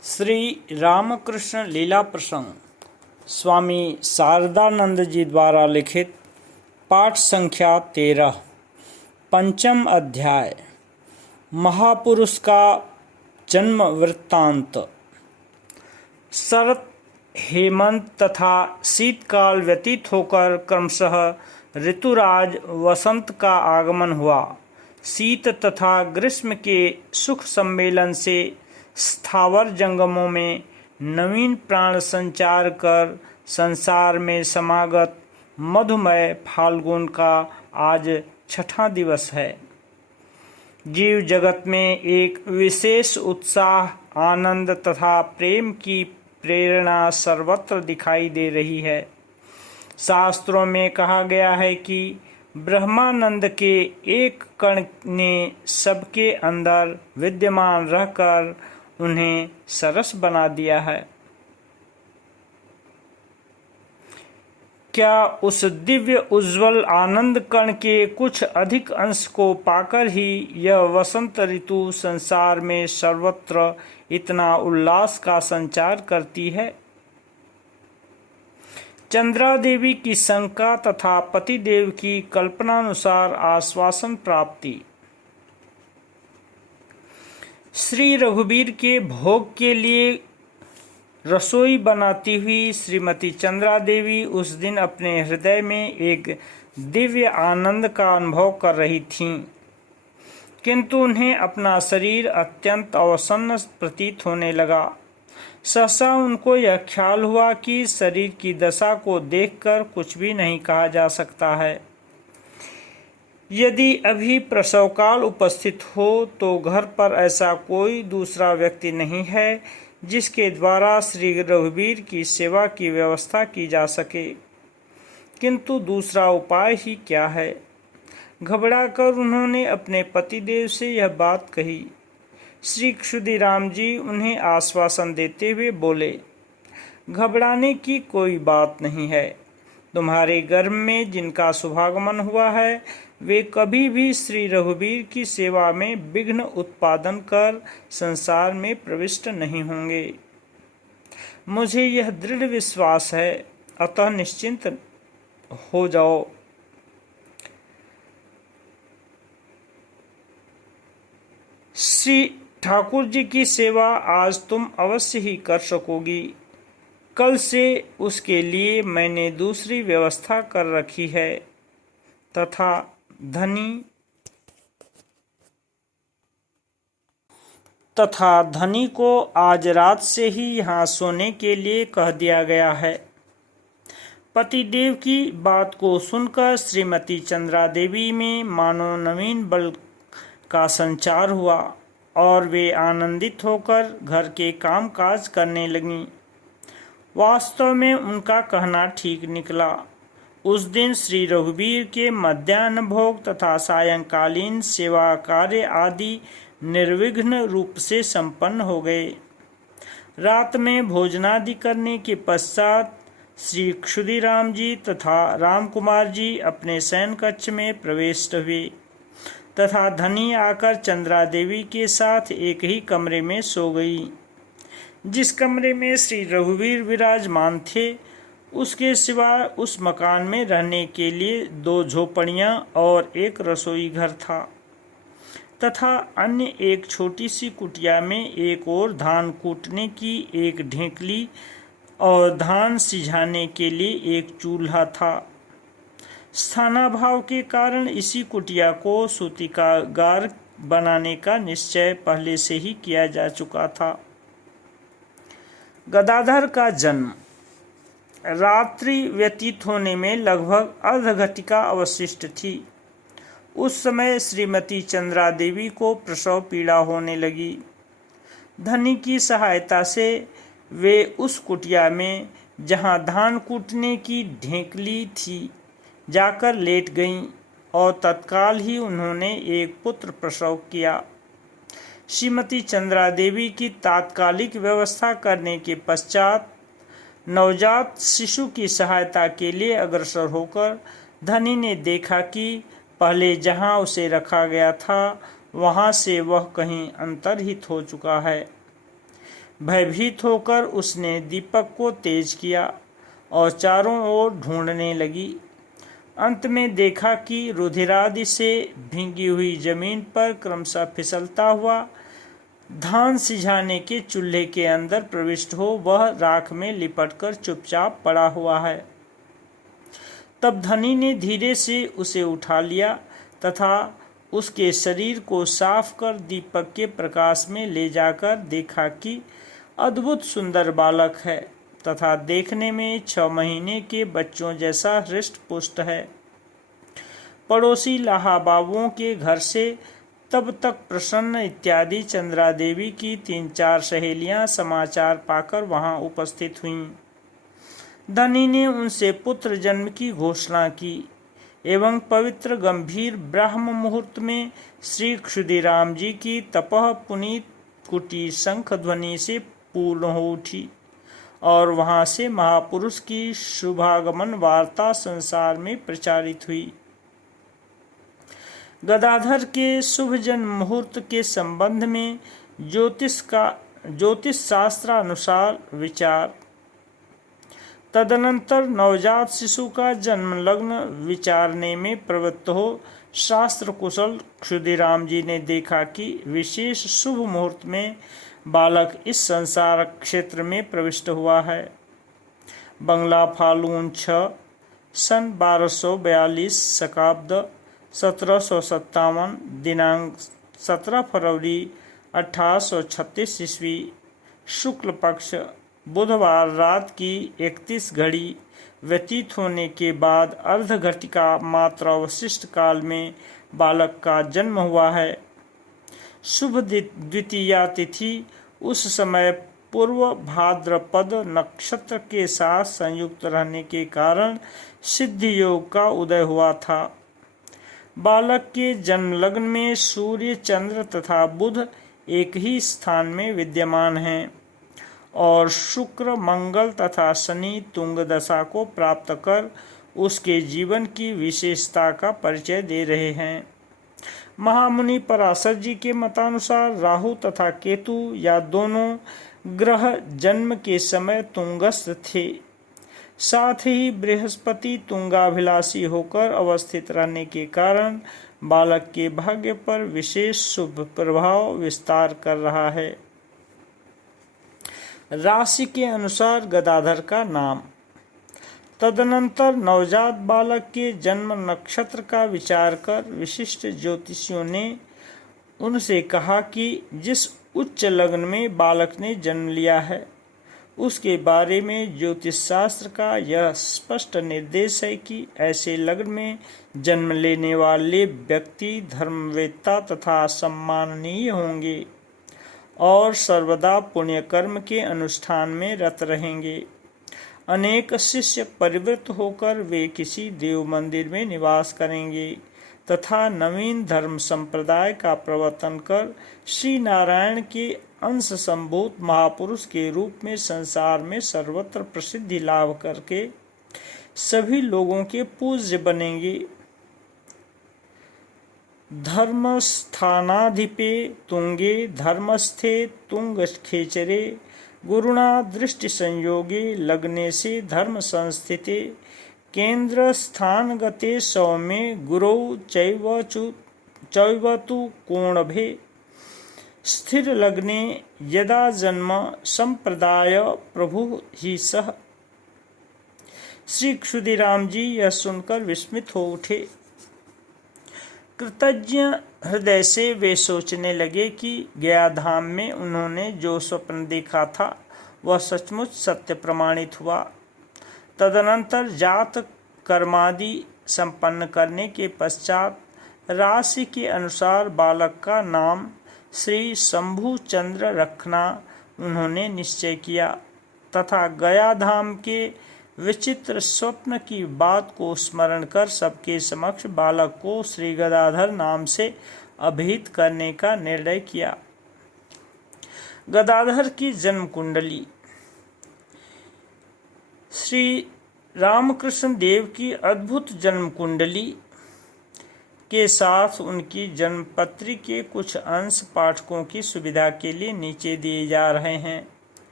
श्री रामकृष्ण लीला प्रसंग स्वामी शारदानंद जी द्वारा लिखित पाठ संख्या 13 पंचम अध्याय महापुरुष का जन्म वृत्तांत। शरत, हेमंत तथा शीतकाल व्यतीत होकर क्रमशः ऋतुराज वसंत का आगमन हुआ। शीत तथा ग्रीष्म के सुख सम्मेलन से स्थावर जंगमों में नवीन प्राण संचार कर संसार में समागत मधुमय फाल्गुन का आज छठा दिवस है। जीव जगत में एक विशेष उत्साह, आनंद तथा प्रेम की प्रेरणा सर्वत्र दिखाई दे रही है। शास्त्रों में कहा गया है कि ब्रह्मानंद के एक कण ने सबके अंदर विद्यमान रहकर उन्हें सरस बना दिया है। क्या उस दिव्य उज्जवल आनंद कण के कुछ अधिक अंश को पाकर ही यह वसंत ऋतु संसार में सर्वत्र इतना उल्लास का संचार करती है? चंद्रा देवी की शंका तथा पतिदेव की कल्पनानुसार आश्वासन प्राप्ति। श्री रघुवीर के भोग के लिए रसोई बनाती हुई श्रीमती चंद्रा देवी उस दिन अपने हृदय में एक दिव्य आनंद का अनुभव कर रही थीं, किंतु उन्हें अपना शरीर अत्यंत अवसन्न प्रतीत होने लगा। सहसा उनको यह ख्याल हुआ कि शरीर की दशा को देखकर कुछ भी नहीं कहा जा सकता है। यदि अभी प्रसवकाल उपस्थित हो तो घर पर ऐसा कोई दूसरा व्यक्ति नहीं है जिसके द्वारा श्री रघुवीर की सेवा की व्यवस्था की जा सके, किंतु दूसरा उपाय ही क्या है? घबराकर उन्होंने अपने पतिदेव से यह बात कही। श्री क्षुदीराम जी उन्हें आश्वासन देते हुए बोले, घबराने की कोई बात नहीं है। तुम्हारे गर्भ में जिनका शुभागमन हुआ है वे कभी भी श्री रघुवीर की सेवा में विघ्न उत्पादन कर संसार में प्रविष्ट नहीं होंगे। मुझे यह दृढ़ विश्वास है, अतः निश्चिंत हो जाओ। श्री ठाकुर जी की सेवा आज तुम अवश्य ही कर सकोगी। कल से उसके लिए मैंने दूसरी व्यवस्था कर रखी है तथा धनी को आज रात से ही यहाँ सोने के लिए कह दिया गया है। पतिदेव की बात को सुनकर श्रीमती चंद्रा देवी में मानो नवीन बल का संचार हुआ और वे आनंदित होकर घर के काम काज करने लगीं। वास्तव में उनका कहना ठीक निकला। उस दिन श्री रघुवीर के मध्याह्न भोग तथा सायंकालीन सेवा कार्य आदि निर्विघ्न रूप से संपन्न हो गए। रात में भोजनादि करने के पश्चात श्री क्षुदीराम जी तथा रामकुमार जी अपने शयन कक्ष में प्रविष्ट हुए तथा धनी आकर चंद्रा देवी के साथ एक ही कमरे में सो गई। जिस कमरे में श्री रघुवीर विराजमान थे उसके सिवा उस मकान में रहने के लिए 2 झोपड़ियां और एक रसोई घर था तथा अन्य एक छोटी सी कुटिया में एक और धान कूटने की एक ढेंकली और धान सिझाने के लिए एक चूल्हा था। स्थानाभाव के कारण इसी कुटिया को सूतिकागार बनाने का निश्चय पहले से ही किया जा चुका था। गदाधर का जन्म। रात्रि व्यतीत होने में लगभग अर्धघटिका अवशिष्ट थी। उस समय श्रीमती चंद्रा देवी को प्रसव पीड़ा होने लगी। धनी की सहायता से वे उस कुटिया में जहां धान कूटने की ढेंकली थी जाकर लेट गईं और तत्काल ही उन्होंने एक पुत्र प्रसव किया। श्रीमती चंद्रा देवी की तात्कालिक व्यवस्था करने के पश्चात नवजात शिशु की सहायता के लिए अग्रसर होकर धनी ने देखा कि पहले जहां उसे रखा गया था वहां से वह कहीं अंतर्हित हो चुका है। भयभीत होकर उसने दीपक को तेज किया और चारों ओर ढूंढने लगी। अंत में देखा कि रुधिरादि से भींगी हुई जमीन पर क्रमशः फिसलता हुआ धान सिझाने के चूल्हे के अंदर प्रविष्ट हो वह राख में लिपटकर चुपचाप पड़ा हुआ है। तब धनी ने धीरे से उसे उठा लिया तथा उसके शरीर को साफ कर दीपक के प्रकाश में ले जाकर देखा कि अद्भुत सुंदर बालक है तथा देखने में 6 महीने के बच्चों जैसा हृष्ट पुष्ट है। पड़ोसी लाहा बाबुओं के घर से तब तक प्रसन्न इत्यादि चंद्रा देवी की 3-4 सहेलियां समाचार पाकर वहां उपस्थित हुईं। धनी ने उनसे पुत्र जन्म की घोषणा की एवं पवित्र गंभीर ब्राह्म मुहूर्त में श्री क्षुदिराम जी की तपः पुनीत कुटी शंख ध्वनि से पूर्ण हो उठी और वहां से महापुरुष की शुभागमन वार्ता संसार में प्रचारित हुई। गदाधर के शुभ जन्म मुहूर्त के संबंध में ज्योतिष शास्त्र अनुसार विचार। तदनंतर नवजात शिशु का जन्म लग्न विचारने में प्रवृत्त हो शास्त्र कुशल क्षुदिराम जी ने देखा कि विशेष शुभ मुहूर्त में बालक इस संसार क्षेत्र में प्रविष्ट हुआ है। बंगला फाल्गुन 6 सन 1242 शकाब्द 1757 दिनांक 17 फरवरी 1836 ईस्वी शुक्ल पक्ष बुधवार रात की 31 घड़ी व्यतीत होने के बाद अर्धघटिका मात्र अवशिष्ट काल में बालक का जन्म हुआ है। शुभ द्वितीया तिथि उस समय पूर्व भाद्रपद नक्षत्र के साथ संयुक्त रहने के कारण सिद्धि योग का उदय हुआ था। बालक के जन्म लग्न में सूर्य चंद्र तथा बुध एक ही स्थान में विद्यमान हैं और शुक्र मंगल तथा शनि तुंग दशा को प्राप्त कर उसके जीवन की विशेषता का परिचय दे रहे हैं। महामुनि पराशर जी के मतानुसार राहु तथा केतु या दोनों ग्रह जन्म के समय तुंगस्थ थे। साथ ही बृहस्पति तुंगाभिलाषी होकर अवस्थित रहने के कारण बालक के भाग्य पर विशेष शुभ प्रभाव विस्तार कर रहा है। राशि के अनुसार गदाधर का नाम। तदनंतर नवजात बालक के जन्म नक्षत्र का विचार कर विशिष्ट ज्योतिषियों ने उनसे कहा कि जिस उच्च लग्न में बालक ने जन्म लिया है उसके बारे में ज्योतिष शास्त्र का यह स्पष्ट निर्देश है कि ऐसे लग्न में जन्म लेने वाले व्यक्ति धर्मवेत्ता तथा सम्माननीय होंगे और सर्वदा पुण्य कर्म के अनुष्ठान में रत रहेंगे। अनेक शिष्य परिवृत होकर वे किसी देव मंदिर में निवास करेंगे तथा नवीन धर्म संप्रदाय का प्रवर्तन कर श्री नारायण के अंश संभूत महापुरुष के रूप में संसार में सर्वत्र प्रसिद्धि लाभ करके सभी लोगों के पूज्य बनेंगे। धर्मस्थानाधिपे तुंगे धर्मस्थे तुंग खेचरे गुरुणा दृष्टि संयोगे लग्ने से धर्म संस्थिते केंद्र स्थान गते सौम्ये गुरौ चैवतु कोणभे स्थिर लग्ने यदा जन्म संप्रदाय प्रभु ही सह। श्री क्षुदिराम जी यह सुनकर विस्मित हो उठे। कृतज्ञ हृदय से वे सोचने लगे कि गया धाम में उन्होंने जो स्वप्न देखा था वह सचमुच सत्य प्रमाणित हुआ। तदनंतर जात कर्मादि संपन्न करने के पश्चात राशि के अनुसार बालक का नाम श्री शंभु चंद्र रखना उन्होंने निश्चय किया तथा गया धाम के विचित्र स्वप्न की बात को स्मरण कर सबके समक्ष बालक को श्री गदाधर नाम से अभिहित करने का निर्णय किया। गदाधर की जन्म कुंडली। श्री रामकृष्ण देव की अद्भुत जन्म कुंडली के साथ उनकी जन्मपत्री के कुछ अंश पाठकों की सुविधा के लिए नीचे दिए जा रहे हैं।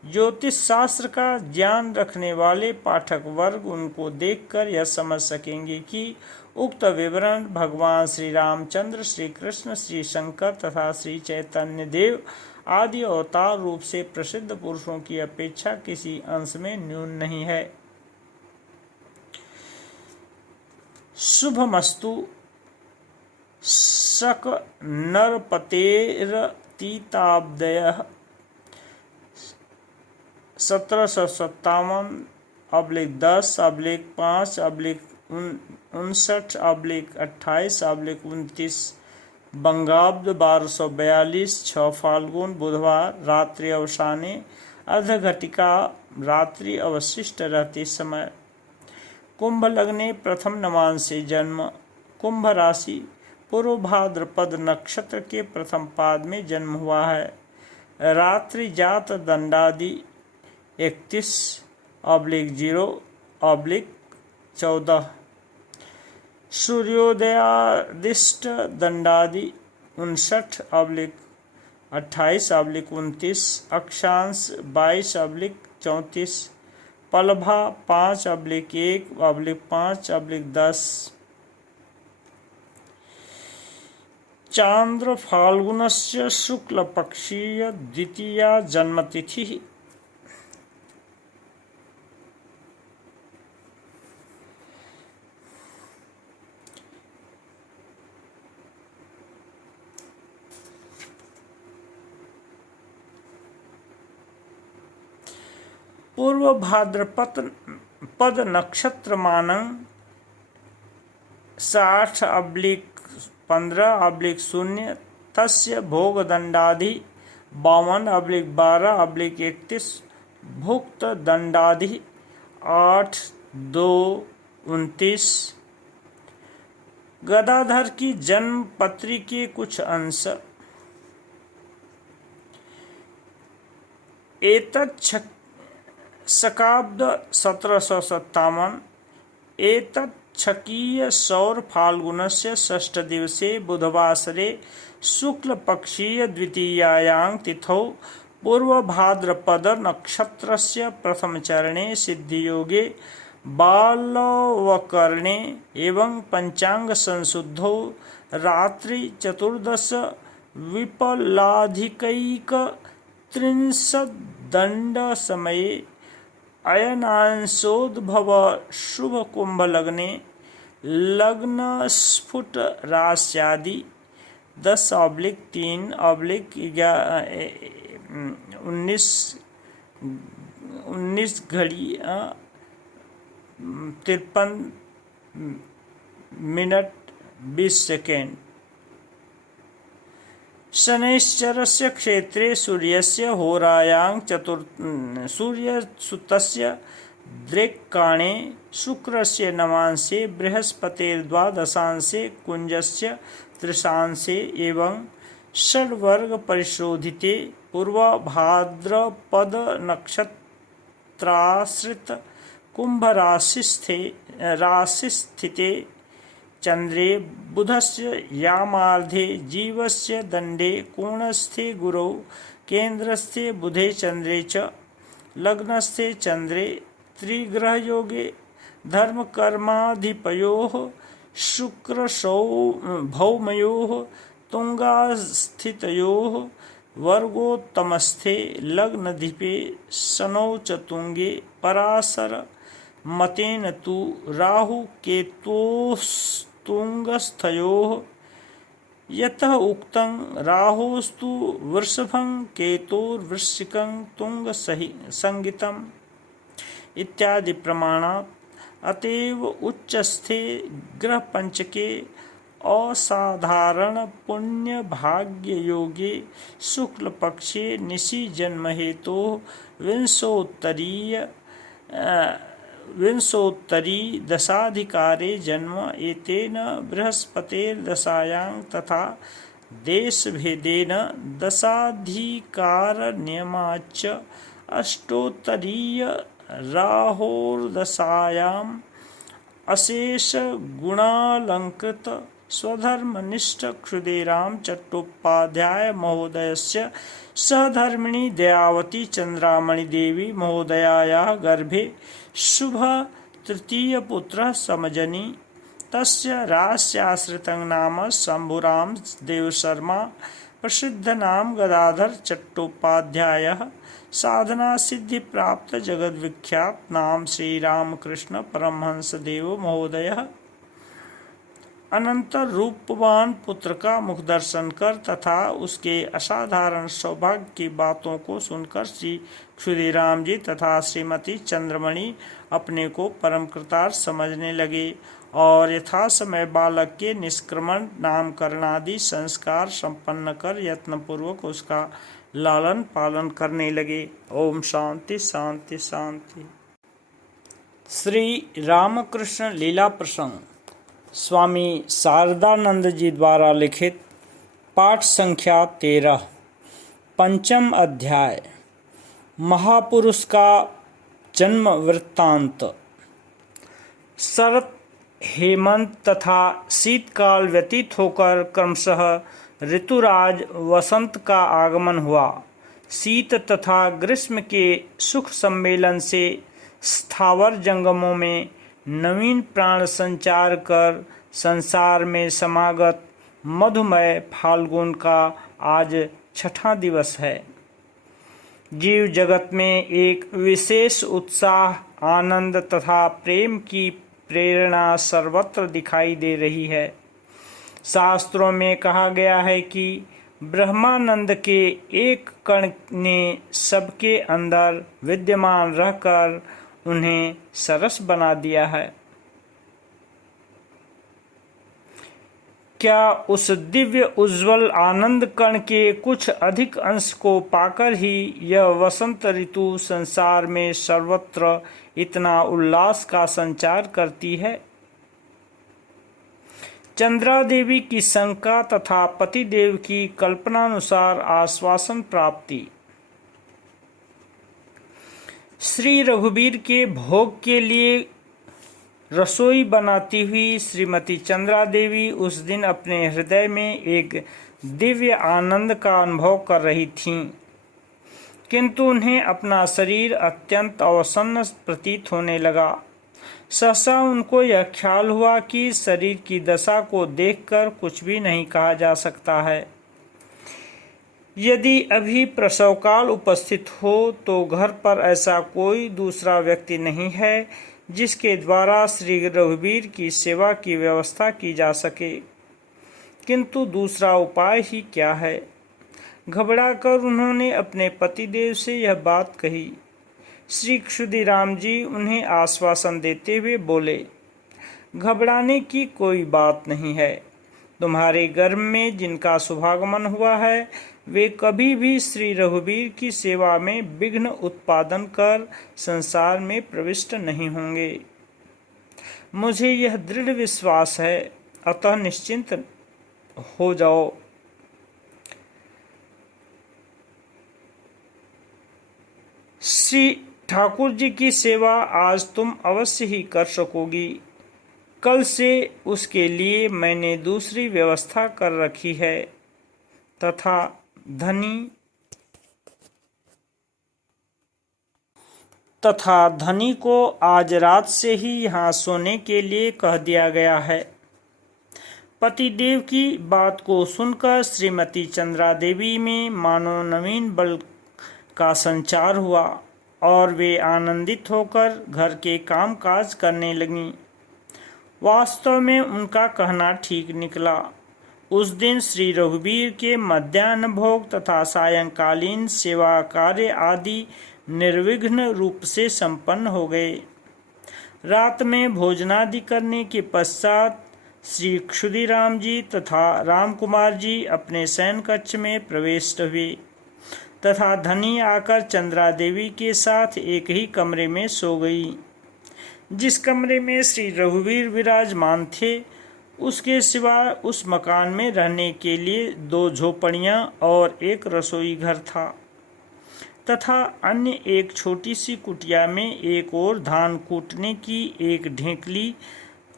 ज्योतिष शास्त्र का ज्ञान रखने वाले पाठक वर्ग उनको देखकर यह समझ सकेंगे कि उक्त विवरण भगवान श्री रामचंद्र, श्री कृष्ण, श्री शंकर तथा श्री चैतन्य देव आदि अवतार रूप से प्रसिद्ध पुरुषों की अपेक्षा किसी अंश में न्यून नहीं है। शुभमस्तु। शक नरपतेरतीताब्दयः 1757/10/5/59/28/29 बंगाब्द 1242 6 फाल्गुन बुधवार रात्रि अवसाने अर्धघटिका रात्रि अवशिष्ट रहते समय। कुंभ लग्ने प्रथम नवांशे जन्म। कुंभ राशि पूर्व भाद्रपद नक्षत्र के प्रथम पाद में जन्म हुआ है। रात्रि जात दंडादि 31/0/14 सूर्योदयादिष्ट दंडादि 59/28/29 अक्षांश 22/34 पलभा 5/1/5/10 चांद्र फाल्गुनस्य शुक्ल पक्षीय द्वितीया जन्मतिथि। पूर्व भाद्रपद नक्षत्र मानं 60/15/0 तस्य भोगदंडाधि 52/12/31 भुक्त दंडाधि 8/2/29। गदाधर की जन्म पत्री के कुछ अंश। एतत् शकाब्द 1757 एतच्छकीय सौर फाल्गुनस्य षष्ठ दिवसे बुधवासरे शुक्ल पक्षीय द्वितीयायां तिथौ पूर्व भाद्रपद नक्षत्रस्य प्रथम चरणे सिद्धियोगे बालवकरणे एवं पंचांग संशुद्धौ रात्रि 14 विपलाधिकैक 30 समये अयनांशोद्भव शुभ कुंभ लग्ने लग्न स्फुट राश्यादि 10/3/19 घड़ी 53 मिनट 20 सेकेंड। शनैश्चरस्य क्षेत्रे सूर्यस्य होरायां सूर्यसुतस्य दृक्काणे शुक्रस्य नवांशे बृहस्पतेर्द्वादशांशे कुंजस्य तृशांशे एवं षड्वर्ग परिशोधिते पूर्व भाद्रपद नक्षत्राश्रित कुंभ राशिस्थिते चंद्रे बुधस्य यामार्धे जीवस्य दंडे कोणस्थे गुरौ केंद्रस्थे बुधे चंद्रे च लग्नस्थे चंद्रे त्रिग्रहयोगे धर्मकर्माधिपयोः शुक्र भौमयोः तुंगास्थितयोः वर्गोत्तमस्थे लग्नधिपे शनौ च तुंगे पराशर मतेन तु राहु केतोस्तुंगस्थयोः यतः उक्तं राहोस्तु वृषभं केतोर्वृश्चिकं तुंगसंगितम् इत्यादि प्रमाणात् अतएव उच्चस्थे ग्रह पंचके असाधारण पुण्य भाग्य योगे शुक्ल पक्षे निशि जन्म हेतु विंशोत्तरी दशाधिकारे जन्म एतेन बृहस्पतेर्दशायां तथा देशभेदेन दशाधिकारनियमाच्च अष्टोत्तरीय राहोर्दशायाम् अशेष गुणालंकृत स्वधर्मनिष्ठ क्षुदिराम चट्टोपाध्याय महोदयस्य सहधर्मिणी दयावती चंद्रामणि देवी महोदयायाः गर्भे शुभ तृतीय पुत्र समजनी तस्य रास्याश्रितं नाम शंभुराम देवशर्मा प्रसिद्ध नाम गदाधर चट्टोपाध्यायः साधना सिद्धि प्राप्त जगद विख्यात नाम श्री रामकृष्ण परमहंस देव महोदयः अनंतर रूपवान पुत्र का मुख दर्शन कर तथा उसके असाधारण सौभाग्य की बातों को सुनकर श्री क्षुदिराम जी तथा श्रीमती चंद्रमणि अपने को परम कृतार्थ समझने लगे और यथा समय बालक के निष्क्रमण नामकरण आदि संस्कार संपन्न कर यत्नपूर्वक उसका लालन पालन करने लगे। ओम शांति शांति शांति। श्री रामकृष्ण लीला प्रसंग स्वामी शारदानंद जी द्वारा लिखित पाठ संख्या 13 पंचम अध्याय महापुरुष का जन्म वृत्तांत। शरत हेमंत तथा शीतकाल व्यतीत होकर क्रमशः ऋतुराज वसंत का आगमन हुआ। शीत तथा ग्रीष्म के सुख सम्मेलन से स्थावर जंगमों में नवीन प्राण संचार कर संसार में समागत मधुमय फाल्गुन का आज छठा दिवस है। जीव जगत में एक विशेष उत्साह आनंद तथा प्रेम की प्रेरणा सर्वत्र दिखाई दे रही है। शास्त्रों में कहा गया है कि ब्रह्मानंद के एक कण ने सबके अंदर विद्यमान रहकर उन्हें सरस बना दिया है। क्या उस दिव्य उज्जवल आनंद कण के कुछ अधिक अंश को पाकर ही यह वसंत ऋतु संसार में सर्वत्र इतना उल्लास का संचार करती है? चंद्रा देवी की शंका तथा पतिदेव की कल्पनानुसार आश्वासन प्राप्ति। श्री रघुवीर के भोग के लिए रसोई बनाती हुई श्रीमती चंद्रा देवी उस दिन अपने हृदय में एक दिव्य आनंद का अनुभव कर रही थीं, किंतु उन्हें अपना शरीर अत्यंत अवसन्न प्रतीत होने लगा। सहसा उनको यह ख्याल हुआ कि शरीर की दशा को देखकर कुछ भी नहीं कहा जा सकता है। यदि अभी प्रसवकाल उपस्थित हो तो घर पर ऐसा कोई दूसरा व्यक्ति नहीं है जिसके द्वारा श्री रघुवीर की सेवा की व्यवस्था की जा सके, किंतु दूसरा उपाय ही क्या है? घबराकर उन्होंने अपने पतिदेव से यह बात कही। श्री क्षुदिराम जी उन्हें आश्वासन देते हुए बोले, घबराने की कोई बात नहीं है। तुम्हारे गर्भ में जिनका शुभागमन हुआ है वे कभी भी श्री रघुवीर की सेवा में विघ्न उत्पादन कर संसार में प्रविष्ट नहीं होंगे। मुझे यह दृढ़ विश्वास है, अतः निश्चिंत हो जाओ। श्री ठाकुर जी की सेवा आज तुम अवश्य ही कर सकोगी। कल से उसके लिए मैंने दूसरी व्यवस्था कर रखी है तथा धनी को आज रात से ही यहाँ सोने के लिए कह दिया गया है। पतिदेव की बात को सुनकर श्रीमती चंद्रा देवी में मानो नवीन बल का संचार हुआ और वे आनंदित होकर घर के काम काज करने लगीं। वास्तव में उनका कहना ठीक निकला। उस दिन श्री रघुवीर के मध्याह्न भोग तथा सायंकालीन सेवा कार्य आदि निर्विघ्न रूप से संपन्न हो गए। रात में भोजनादि करने के पश्चात श्री क्षुदिराम जी तथा रामकुमार जी अपने शयन कक्ष में प्रविष्ट हुए तथा धनी आकर चंद्रा देवी के साथ एक ही कमरे में सो गई। जिस कमरे में श्री रघुवीर विराजमान थे उसके सिवा उस मकान में रहने के लिए 2 झोपड़ियां और एक रसोई घर था तथा अन्य एक छोटी सी कुटिया में एक और धान कूटने की एक ढेंकली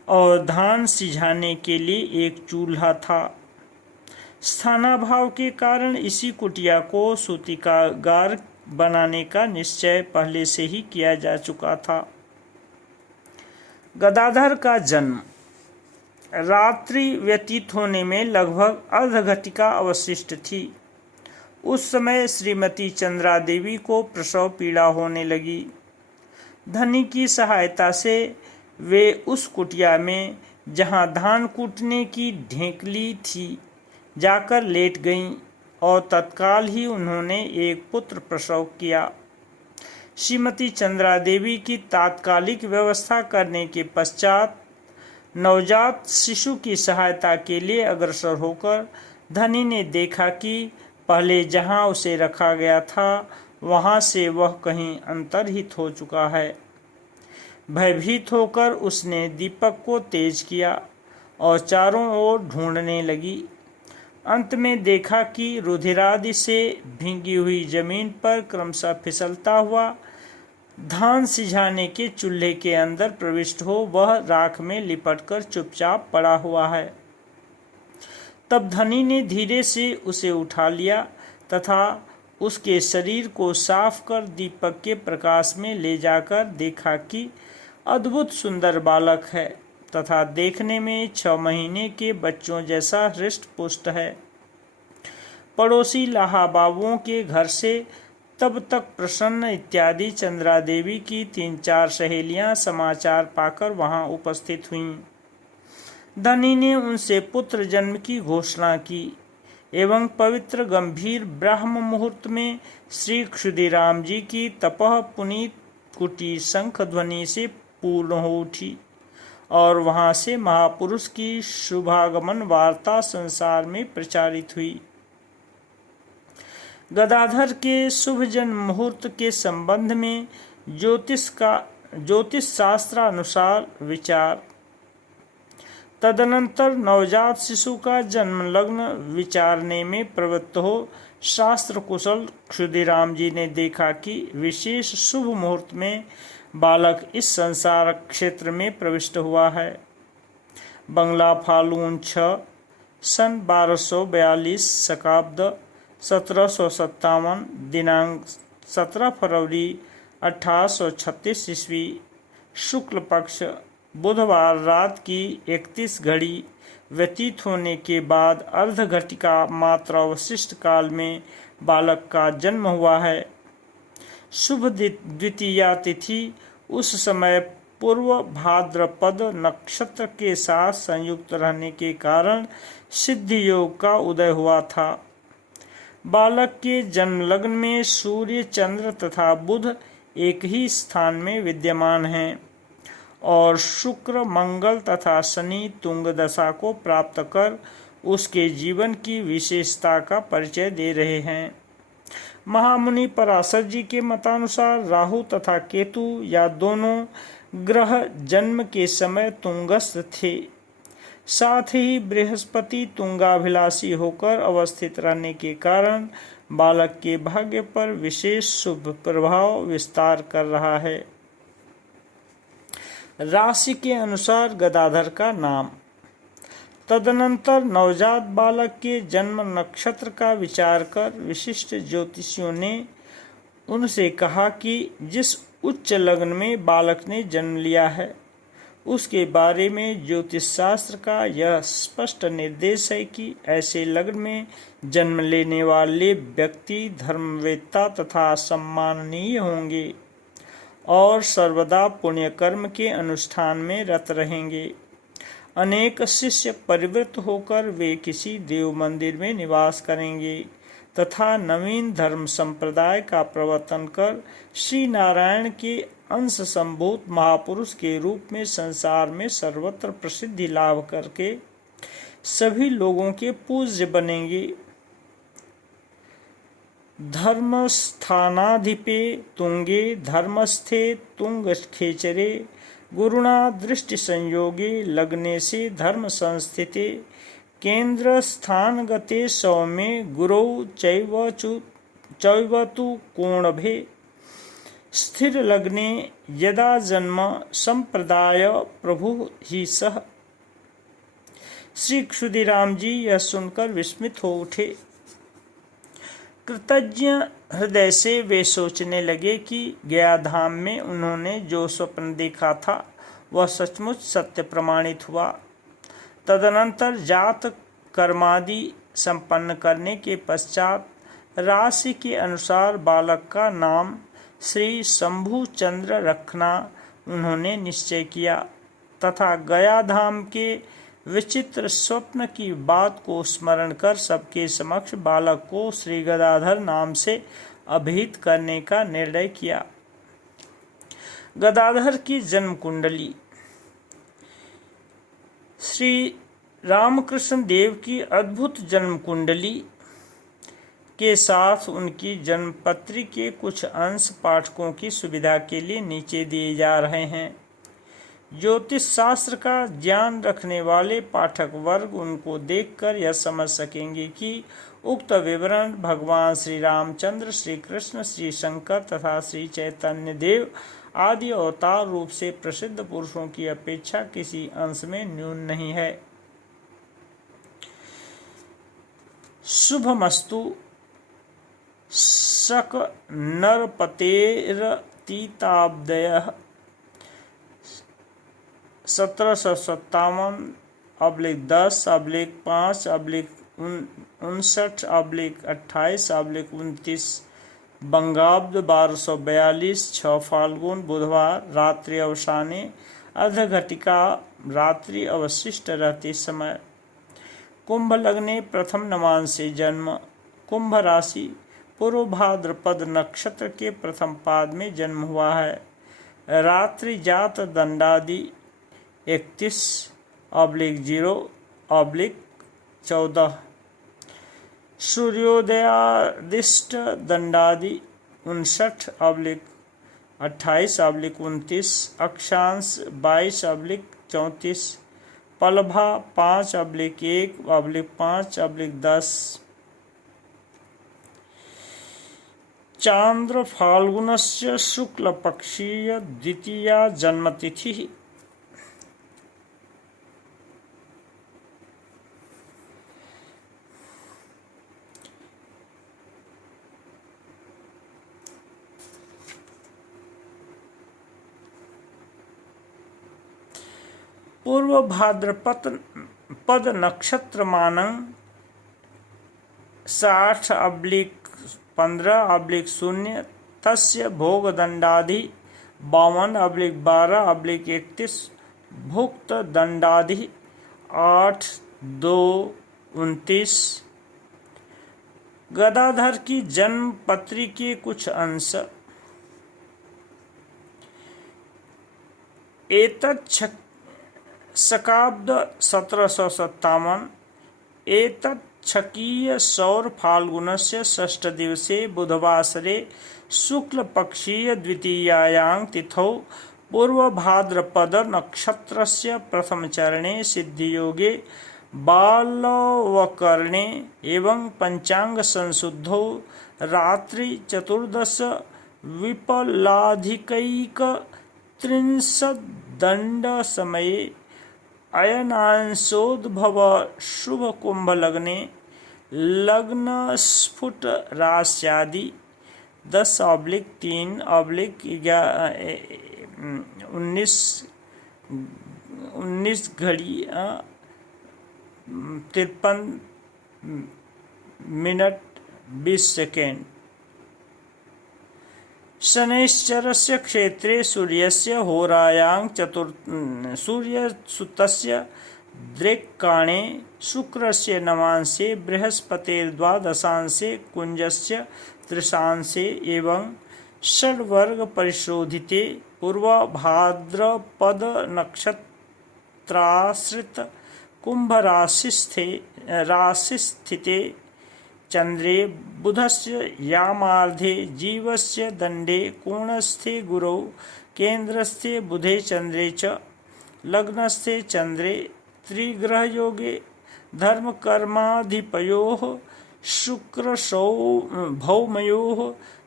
और धान सिझाने के लिए एक चूल्हा था। स्थानाभाव के कारण इसी कुटिया को सूतिकागार बनाने का निश्चय पहले से ही किया जा चुका था। गदाधर का जन्म। रात्रि व्यतीत होने में लगभग अर्धघटिका अवशिष्ट थी। उस समय श्रीमती चंद्रा देवी को प्रसव पीड़ा होने लगी। धनी की सहायता से वे उस कुटिया में जहां धान कूटने की ढेंकली थी जाकर लेट गईं और तत्काल ही उन्होंने एक पुत्र प्रसव किया। श्रीमती चंद्रा देवी की तात्कालिक व्यवस्था करने के पश्चात नवजात शिशु की सहायता के लिए अग्रसर होकर धनी ने देखा कि पहले जहां उसे रखा गया था वहां से वह कहीं अंतर्हित हो चुका है। भयभीत होकर उसने दीपक को तेज किया और चारों ओर ढूंढने लगी। अंत में देखा कि रुधिरादि से भींगी हुई जमीन पर क्रमशः फिसलता हुआ धान सिझाने के चूल्हे के अंदर प्रविष्ट हो वह राख में लिपटकर चुपचाप पड़ा हुआ है। तब धनी ने धीरे से उसे उठा लिया तथा उसके शरीर को साफ कर दीपक के प्रकाश में ले जाकर देखा कि अद्भुत सुंदर बालक है तथा देखने में 6 महीने के बच्चों जैसा हृष्ट पुष्ट है। पड़ोसी लाहा बाबुओं के घर से तब तक प्रसन्न इत्यादि चंद्रा देवी की 3-4 सहेलियां समाचार पाकर वहां उपस्थित हुईं। धनी ने उनसे पुत्र जन्म की घोषणा की एवं पवित्र गंभीर ब्राह्म मुहूर्त में श्री क्षुदिराम जी की तपः पुनीत कुटी शंख ध्वनि से पूर्ण हो उठी और वहां से महापुरुष की शुभागमन वार्ता संसार में प्रचारित हुई। गदाधर के शुभ जन्म मुहूर्त के संबंध में ज्योतिष शास्त्र अनुसार विचार। तदनंतर नवजात शिशु का जन्म लग्न विचारने में प्रवृत्त हो शास्त्र कुशल क्षुदिराम जी ने देखा कि विशेष शुभ मुहूर्त में बालक इस संसार क्षेत्र में प्रविष्ट हुआ है। बंगला फाल्गुन 6 सन 1242 शकाब्द 1757 दिनांक 17 फरवरी 1836 ईस्वी शुक्ल पक्ष बुधवार रात की 31 घड़ी व्यतीत होने के बाद अर्धघटिका मात्र अवशिष्ट काल में बालक का जन्म हुआ है। शुभ द्वितीया तिथि उस समय पूर्व भाद्रपद नक्षत्र के साथ संयुक्त रहने के कारण सिद्धि योग का उदय हुआ था। बालक के जन्म लग्न में सूर्य चंद्र तथा बुध एक ही स्थान में विद्यमान हैं और शुक्र मंगल तथा शनि तुंग दशा को प्राप्त कर उसके जीवन की विशेषता का परिचय दे रहे हैं। महामुनि पराशर जी के मतानुसार राहु तथा केतु या दोनों ग्रह जन्म के समय तुंगस्थ थे। साथ ही बृहस्पति तुंगाभिलाषी होकर अवस्थित रहने के कारण बालक के भाग्य पर विशेष शुभ प्रभाव विस्तार कर रहा है। राशि के अनुसार गदाधर का नाम। तदनंतर नवजात बालक के जन्म नक्षत्र का विचार कर विशिष्ट ज्योतिषियों ने उनसे कहा कि जिस उच्च लग्न में बालक ने जन्म लिया है उसके बारे में ज्योतिष शास्त्र का यह स्पष्ट निर्देश है कि ऐसे लग्न में जन्म लेने वाले व्यक्ति धर्मवेत्ता तथा सम्माननीय होंगे और सर्वदा पुण्य कर्म के अनुष्ठान में रत रहेंगे। अनेक शिष्य परिवृत्त होकर वे किसी देव मंदिर में निवास करेंगे तथा नवीन धर्म संप्रदाय का प्रवर्तन कर श्री नारायण के अंश संभूत महापुरुष के रूप में संसार में सर्वत्र प्रसिद्धि लाभ करके सभी लोगों के पूज्य बनेंगे। धर्मस्थानाधिपे तुंगे धर्मस्थे तुंग खेचरे गुरुणा दृष्टि संयोगे लग्ने से धर्म संस्थिते केंद्र स्थान गते सौम्ये गुरौ चैवतु कोणभे स्थिर लग्ने यदा जन्म संप्रदाय प्रभु ही सह। श्री क्षुदीराम जी यह सुनकर विस्मित हो उठे। कृतज्ञ हृदय से वे सोचने लगे कि गया धाम में उन्होंने जो स्वप्न देखा था वह सचमुच सत्य प्रमाणित हुआ। तदनंतर जात कर्मादि संपन्न करने के पश्चात राशि के अनुसार बालक का नाम श्री शंभु चंद्र रखना उन्होंने निश्चय किया तथा गया धाम के विचित्र स्वप्न की बात को स्मरण कर सबके समक्ष बालक को श्री गदाधर नाम से अभिहित करने का निर्णय किया। गदाधर की जन्म कुंडली। श्री रामकृष्ण देव की अद्भुत जन्म कुंडली के साथ उनकी जन्मपत्री के कुछ अंश पाठकों की सुविधा के लिए नीचे दिए जा रहे हैं। ज्योतिष शास्त्र का ज्ञान रखने वाले पाठक वर्ग उनको देखकर यह समझ सकेंगे कि उक्त विवरण भगवान श्री रामचंद्र, श्री कृष्ण, श्री शंकर तथा श्री चैतन्य देव आदि अवतार रूप से प्रसिद्ध पुरुषों की अपेक्षा किसी अंश में न्यून नहीं है। शुभमस्तु। शक नरपतेरतीताब्दयः 1757/10/5/59/28/29 बंगाब्द 1242 6 फाल्गुन बुधवार रात्रि अवसाने अर्धघटिका रात्रि अवशिष्ट रहते समय। कुंभ लग्ने प्रथम नमान से जन्म। कुंभ राशि पूर्व भाद्रपद नक्षत्र के प्रथम पाद में जन्म हुआ है। रात्रि जात दंडादि 31/0/14। सूर्योदयादिष्ट दंडादि 59/28/29। अक्षांश 22/34। पलभा 5/1/5/10। चांद्र फाल्गुनस्य शुक्ल पक्षीय द्वितीया जन्मतिथि। पूर्व भाद्रपद नक्षत्र मानं 60/15/0 तस्य भोग दंडाधि 52/12/31 भुक्त दंडाधि 8/2/29। गदाधर की जन्म पत्री के कुछ अंश। एतत् शकाब्द 1757। एतत् छकीय सौर फाल्गुनस्य षष्ठ दिवसे बुधवासरे शुक्ल पक्षीय द्वितीयायां तिथौ पूर्व भाद्रपद नक्षत्रस्य प्रथम चरणे सिद्धियोगे बालवकरणे एवं पंचांग संशुद्धौ रात्रि 14:विपलाधिकैक-30 दंड समये अयनांशोद्भव शुभ कुंभ लग्ने लग्न स्फुट राश्यादि 10/3/19 घड़ी 53:20। शनैश्चरस्य क्षेत्रे सूर्यस्य होरायां सूर्यसुतस्य द्रेक्काणे शुक्रस्य नवांशे बृहस्पतिर्द्वादशांशे कुंजस्य त्रिशांशे एवं षड्वर्ग परिशोधिते पूर्व भाद्रपद नक्षत्राश्रित कुंभ राशिस्थिते चंद्रे बुधस्य यामार्धे जीवस्य दंडे कोणस्थे गुरौ केंद्रस्थे बुधे चंद्रे च लग्नस्थे चंद्रे त्रिग्रहयोगे धर्मकर्माधिपयोः शुक्र भौमयोः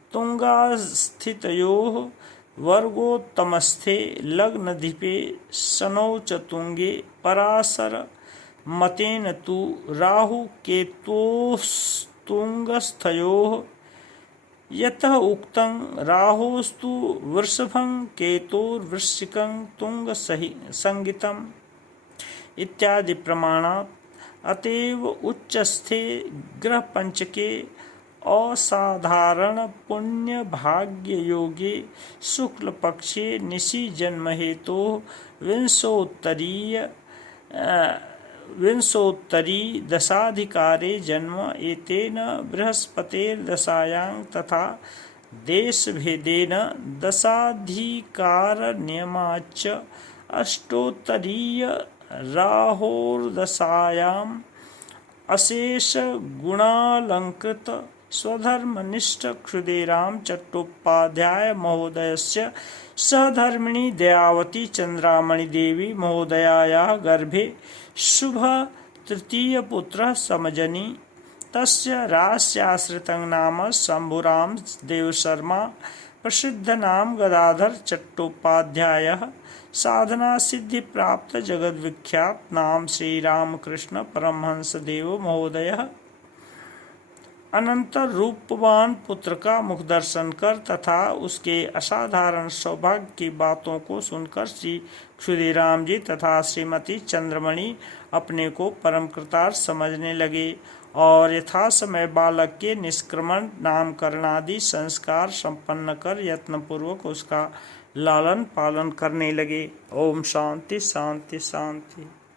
तुंगास्थितयोः वर्गोत्तमस्थे लग्नधिपे शनौ च तुंगे पराशर मतेन तु राहु केतोस्तुंगस्थयोः यतः उक्तं राहोस्तु वृषभं केतुर्वृश्चिकं तुंगसंगीतम् इत्यादि प्रमाणात् अतएव उच्चस्थे ग्रहपंचके असाधारण पुण्य भाग्य योगे शुक्ल पक्षे निशि जन्म हेतु विंशोत्तरी दशाधिकारे जन्म एतेन बृहस्पतेर्दशायां तथा देशभेदेन दशाधिकारनियमाच्च अष्टोत्तरीय राहोर्दशायाम् अशेष गुणालंकृत स्वधर्मनिष्ठ क्षुदेराम चट्टोपाध्याय महोदयस्य सहधर्मिणी दयावती चंद्रामणि देवी महोदयायाः गर्भे शुभ तृतीय पुत्र समजनी तस्य रास्याश्रितं नाम शंभुराम देवशर्मा प्रसिद्ध नाम गदाधर चट्टोपाध्यायः साधना सिद्धि प्राप्त जगद विख्यात नाम श्री रामकृष्ण परमहंस देव महोदयः अनंतर रूपवान पुत्र का मुख दर्शन कर तथा उसके असाधारण सौभाग्य की बातों को सुनकर श्री क्षुदीराम जी तथा श्रीमती चंद्रमणि अपने को परम कृतार्थ समझने लगे और यथासमय बालक के निष्क्रमण नामकरण आदि संस्कार संपन्न कर यत्नपूर्वक उसका लालन पालन करने लगे। ओम शांति शांति शांति।